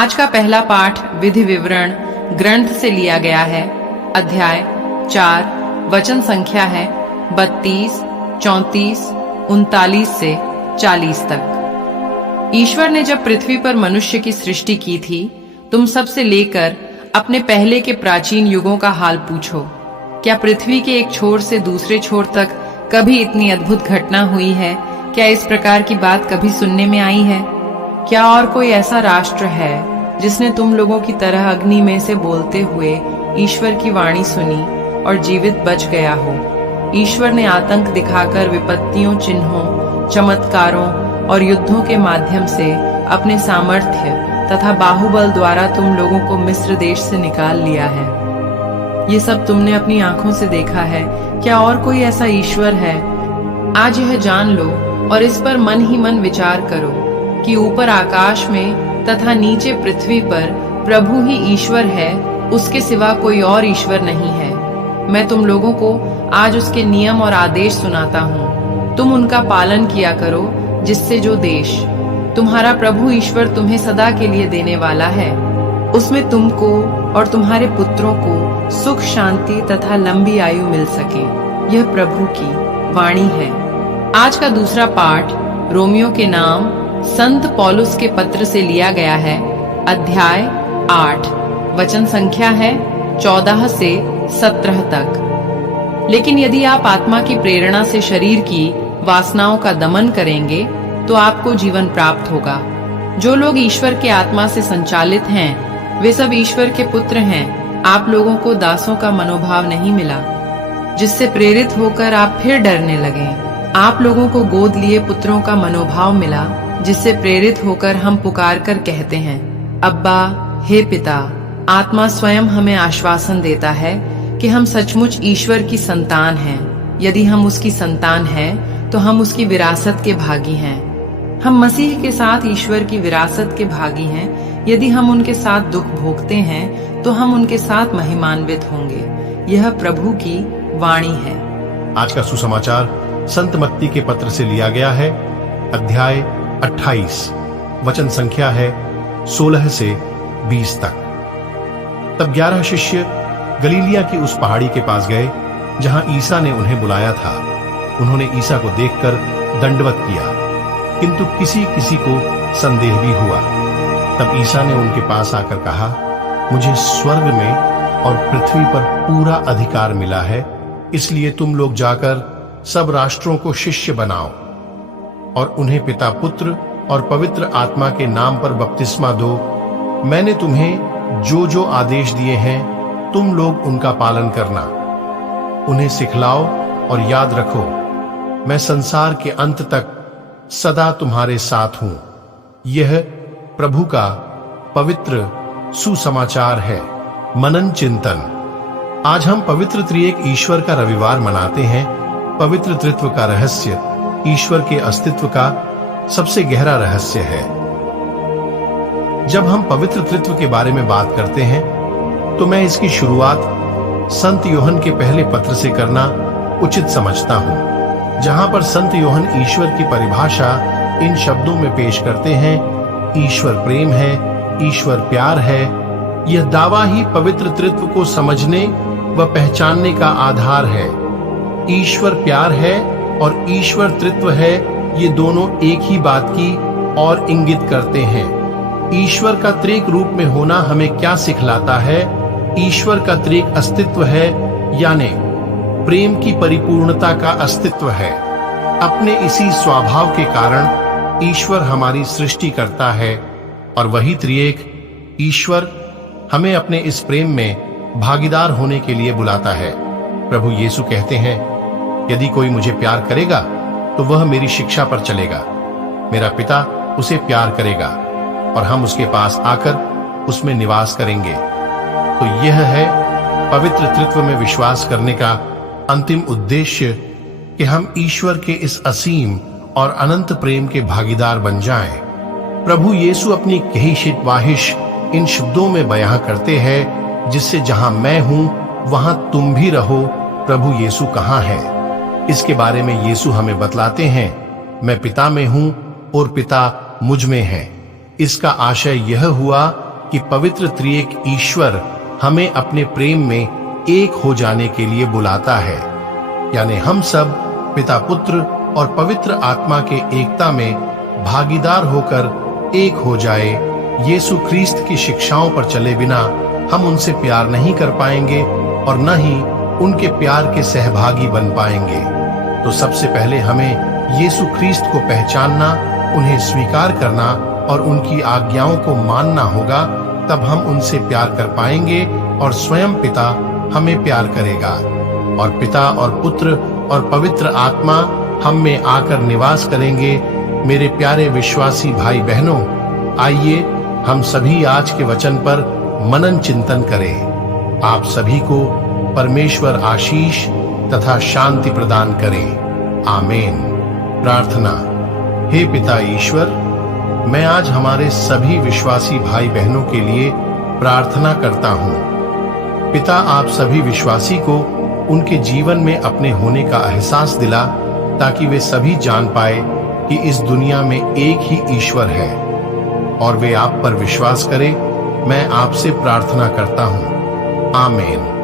आज का पहला पाठ विधि विवरण ग्रंथ से लिया गया है। अध्याय 4, वचन संख्या है 32, 34, 39 से 40 तक। ईश्वर ने जब पृथ्वी पर मनुष्य की सृष्टि की थी, तुम सबसे लेकर अपने पहले के प्राचीन युगों का हाल पूछो। क्या पृथ्वी के एक छोर से दूसरे छोर तक कभी इतनी अद्भुत घटना हुई है? क्या इस प्रकार की बात कभी सुनने में आई है? क्या और कोई ऐसा राष्ट्र है जिसने तुम लोगों की तरह अग्नि में से बोलते हुए ईश्वर की वाणी सुनी और जीवित बच गया हो? ईश्वर ने आतंक दिखाकर विपत्तियों, चिन्हों, चमत्कारों और युद्धों के माध्यम से अपने सामर्थ्य तथा बाहुबल द्वारा तुम लोगों को मिस्र देश से निकाल लिया है। ये सब तुमने अपनी आंखों से देखा है। क्या और कोई ऐसा ईश्वर है? आज यह जान लो और इस पर मन ही मन विचार करो कि ऊपर आकाश में तथा नीचे पृथ्वी पर प्रभु ही ईश्वर है, उसके सिवा कोई और ईश्वर नहीं है। मैं तुम लोगों को आज उसके नियम और आदेश सुनाता हूँ। तुम उनका पालन किया करो, जिससे जो देश तुम्हारा प्रभु ईश्वर तुम्हें सदा के लिए देने वाला है, उसमें तुमको और तुम्हारे पुत्रों को सुख, शांति तथा लंबी आयु मिल सके। यह प्रभु की वाणी है। आज का दूसरा पाठ रोमियो के नाम संत पौलुस के पत्र से लिया गया है। अध्याय 8, वचन संख्या है 14 से 17 तक। लेकिन यदि आप आत्मा की प्रेरणा से शरीर की वासनाओं का दमन करेंगे तो आपको जीवन प्राप्त होगा। जो लोग ईश्वर के आत्मा से संचालित हैं, वे सब ईश्वर के पुत्र हैं। आप लोगों को दासों का मनोभाव नहीं मिला, जिससे प्रेरित होकर आप फिर डरने लगे। आप लोगों को गोद लिए पुत्रों का मनोभाव मिला, जिससे प्रेरित होकर हम पुकार कर कहते हैं, अब्बा, हे पिता। आत्मा स्वयं हमें आश्वासन देता है कि हम सचमुच ईश्वर की संतान हैं। यदि हम उसकी संतान हैं, तो हम उसकी विरासत के भागी हैं। हम मसीह के साथ ईश्वर की विरासत के भागी हैं। यदि हम उनके साथ दुख भोगते हैं, तो हम उनके साथ महिमान्वित होंगे। यह प्रभु की वाणी है। आज का सुसमाचार संत मत्ती के पत्र से लिया गया है। अध्याय 28, वचन संख्या है 16 से 20 तक। तब 11 शिष्य गलीलिया की उस पहाड़ी के पास गए जहां ईसा ने उन्हें बुलाया था। उन्होंने ईसा को देखकर दंडवत किया, किंतु किसी किसी को संदेह भी हुआ। तब ईसा ने उनके पास आकर कहा, मुझे स्वर्ग में और पृथ्वी पर पूरा अधिकार मिला है, इसलिए तुम लोग जाकर सब राष्ट्रों को शिष्य बनाओ और उन्हें पिता, पुत्र और पवित्र आत्मा के नाम पर बपतिस्मा दो। मैंने तुम्हें जो जो आदेश दिए हैं, तुम लोग उनका पालन करना। उन्हें सिखलाओ और याद रखो, मैं संसार के अंत तक सदा तुम्हारे साथ हूं। यह प्रभु का पवित्र सुसमाचार है। मनन चिंतन। आज हम पवित्र त्रिएक ईश्वर का रविवार मनाते हैं। पवित्र त्रित्व का रहस्य ईश्वर के अस्तित्व का सबसे गहरा रहस्य है। जब हम पवित्र त्रित्व के बारे में बात करते हैं, तो मैं इसकी शुरुआत संत योहन के पहले पत्र से करना उचित समझता हूं, जहां पर संत योहन ईश्वर की परिभाषा इन शब्दों में पेश करते हैं, ईश्वर प्रेम है, ईश्वर प्यार है। यह दावा ही पवित्र त्रित्व को समझने व पहचानने का आधार है। ईश्वर प्यार है और ईश्वर त्रित्व है, ये दोनों एक ही बात की और इंगित करते हैं। ईश्वर का त्रिएक रूप में होना हमें क्या सिखलाता है? ईश्वर का त्रिएक अस्तित्व है, यानी प्रेम की परिपूर्णता का अस्तित्व है। अपने इसी स्वभाव के कारण ईश्वर हमारी सृष्टि करता है और वही त्रिएक ईश्वर हमें अपने इस प्रेम में भागीदार होने के लिए बुलाता है। प्रभु यीशु कहते हैं, यदि कोई मुझे प्यार करेगा तो वह मेरी शिक्षा पर चलेगा। मेरा पिता उसे प्यार करेगा और हम उसके पास आकर उसमें निवास करेंगे। तो यह है पवित्र त्रित्व में विश्वास करने का अंतिम उद्देश्य, कि हम ईश्वर के इस असीम और अनंत प्रेम के भागीदार बन जाएं। प्रभु यीशु अपनी कही ख्वाहिश इन शब्दों में बयां करते हैं, जिससे जहां मैं हूं वहां तुम भी रहो। प्रभु यीशु कहां है? इसके बारे में यीशु हमें बतलाते हैं, मैं पिता में हूं और पिता मुझ में है। इसका आशय यह हुआ कि पवित्र त्रिएक ईश्वर हमें अपने प्रेम में एक हो जाने के लिए बुलाता है, यानी हम सब पिता, पुत्र और पवित्र आत्मा के एकता में भागीदार होकर एक हो जाए। यीशु ख्रीस्त की शिक्षाओं पर चले बिना हम उनसे प्यार नहीं कर पाएंगे और न ही उनके प्यार के सहभागी बन पाएंगे। तो सबसे पहले हमें यीशु ख्रीस्त को पहचानना, उन्हें स्वीकार करना और उनकी आज्ञाओं को मानना होगा। तब हम उनसे प्यार कर पाएंगे और स्वयं पिता हमें प्यार करेगा और पिता और पुत्र और पवित्र आत्मा हम में आकर निवास करेंगे। मेरे प्यारे विश्वासी भाई बहनों, आइए हम सभी आज के वचन पर मनन चिंतन करें। आप सभी को परमेश्वर आशीष तथा शांति प्रदान करे। आमीन। प्रार्थना। हे पिता ईश्वर, मैं आज हमारे सभी विश्वासी भाई बहनों के लिए प्रार्थना करता हूँ। पिता, आप सभी विश्वासी को उनके जीवन में अपने होने का एहसास दिला, ताकि वे सभी जान पाए कि इस दुनिया में एक ही ईश्वर है और वे आप पर विश्वास करें। मैं आपसे प्रार्थना करता हूँ। आमीन।